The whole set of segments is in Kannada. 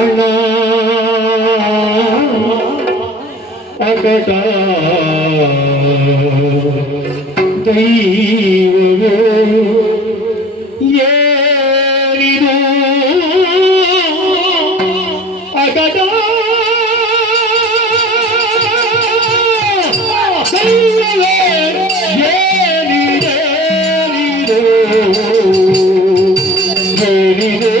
ಅಣ್ಣ ಅಕಟ ದೈವವೋ ಏನಿದು ಅಕಟ ದೈವವೇ ಏನಿದೇನಿದು ಏನಿದೆ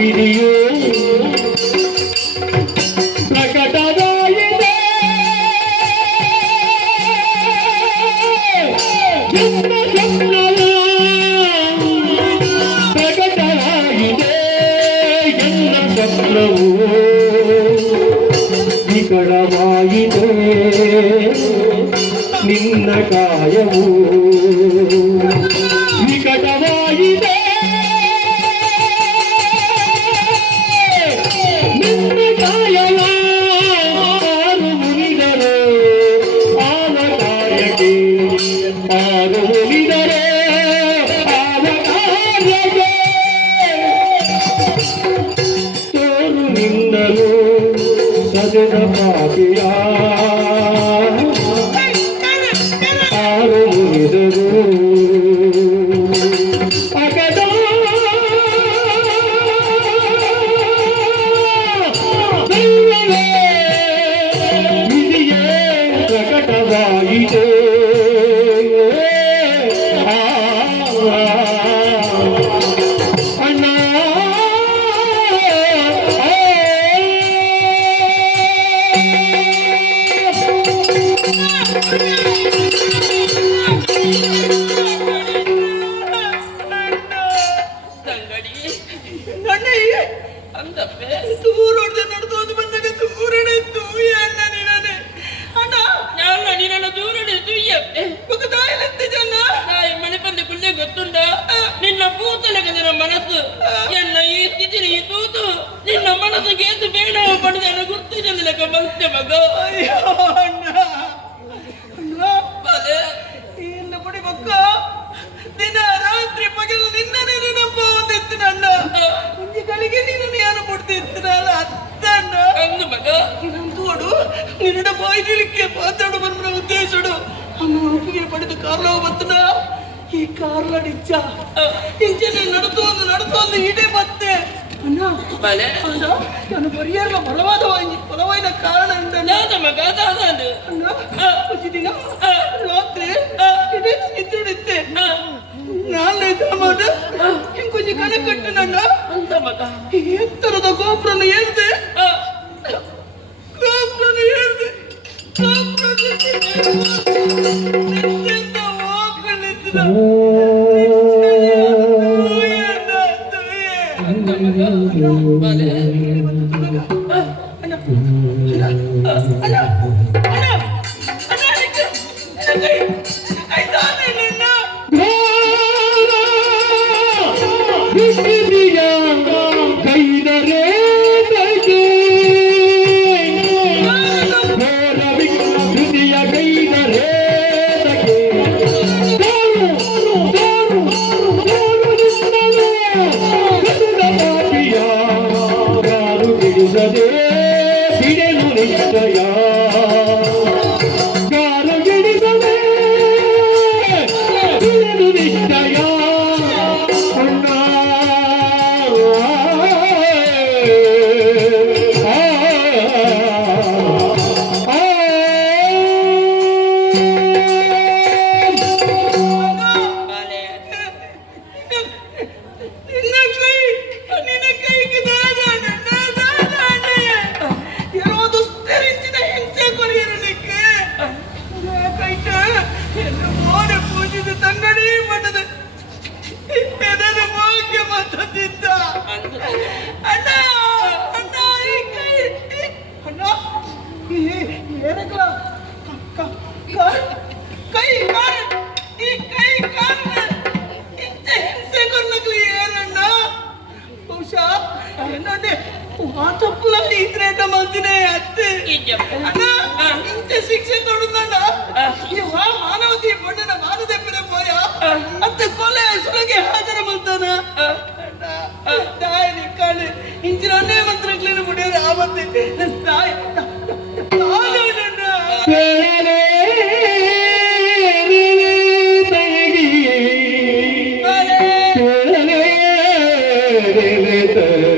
ವಿಧಿಯೋ ಪ್ರಕಟವಾಗಿದೆ ಎನ್ನ ಸ್ವಪ್ನವು ಪ್ರಕಟವಾಗಿದೆ ಎನ್ನ ಸ್ವಪ್ನವು ವಿಕಟವಾಗಿದೆ ನಿನ್ನ ಕಾಯವು ವಿಕಟವಾಗಿದೆ ಸಜನ ಪಾಪಿಯ ಆರು ಮುನಿದರು ಅಗದ ದೈವವೇ ವಿಧಿಯೇ ಪ್ರಕಟವಾಗಿದೆ ಅಣ್ಣ ನಿನ್ನ ಪೂತಲಗದರ ಮನಸ್ಸು ಎನ್ನ ಈ ಸ್ಥಿತಿನ ಈ ತೂತು ನಿನ್ನ ಮನಸ್ಸಿಗೆ ಎದ್ದು ಬೇಡ ಪಡೆದ ಗುರ್ತಿಸಲಿಕ್ಕ ಬಂತೆ ಮಗ ಇಲ್ಲ ಪಡಿ ಮಕ್ಕ ದಿನ ರಾತ್ರಿ ಪಗಲು ನಿನ್ನನೇ ನೆನಪ ಒಂದಿತ್ತು ನನ್ನ ಮುಂಜೆಗಳಿಗೆ ನೀನು ಯಾರು ಮುಡ್ತಿರ್ತೀನಲ್ಲ ಅತ್ತನ್ನ ಅಂದು ಮಗ ನಂತೋಡು ನಿನ್ನ ಬಾಯ್ದಿಲಿಕ್ಕೆ ಮಾತಾಡು ಬಂದ ಉದ್ದೇಶಡು ಅಮ್ಮ ಒಪ್ಪಿಗೆ ಪಡೆದು ಕಾರ್ಲವ ಬತ್ತನ ಈ ಕಾರ್ಲ ನಿಜ ಇಂಜನ ನಡ್ತೋಂದು ಇಡೇ ಮತ್ತೆ ಅಣ್ಣ ಬಲೆ ಅಣ್ಣ ನಾನು ಬರಿಯಲ್ಲ ಬಲವಾದ ಕಾರಣ ಮಗ ಅಣ್ಣ ದಿನ ರಾತ್ರಿ ಇಡೀ ನಿದ್ರಿಡುತ್ತೆ ನಾಳೆ ಮಾಡ ಹಿಂಗ್ ಕೊಂಚ ಕಣ ಕಟ್ಟು ನನ್ನ ಅಂತ ಮಗ ಎತ್ತರದ ಗೋಪುರನ ಏರಿದೆ என்னடே வாட்டப்புல இத்ரேட்ட ಮಂದಿನೇ ಅತ್ತೆ ಅಣ್ಣ ಇಂತ ಶಿಕ್ಷೆ ತೊಡುದಣ್ಣ ಈ ವಾ ಮಾನವತಿ ಬಣ್ಣನ ಮಾನದೆಪ್ಪರೆ ಪೋಯ ಅತ್ತ ಕೊಲೆ ಸುಲಗೆ ಹಾಜರ ಮಲ್ತಾನ ತಾಯಿ ನಿಕ್ಕಾಳು ಇಂಚಿನ ಅನ್ನೇ ಮಂತ್ರಗಳೇನು ಮುಡಿಯೋದು ಆವತ್ತೆ ತಾಯಿ ಬೇರೆ ತಗಿ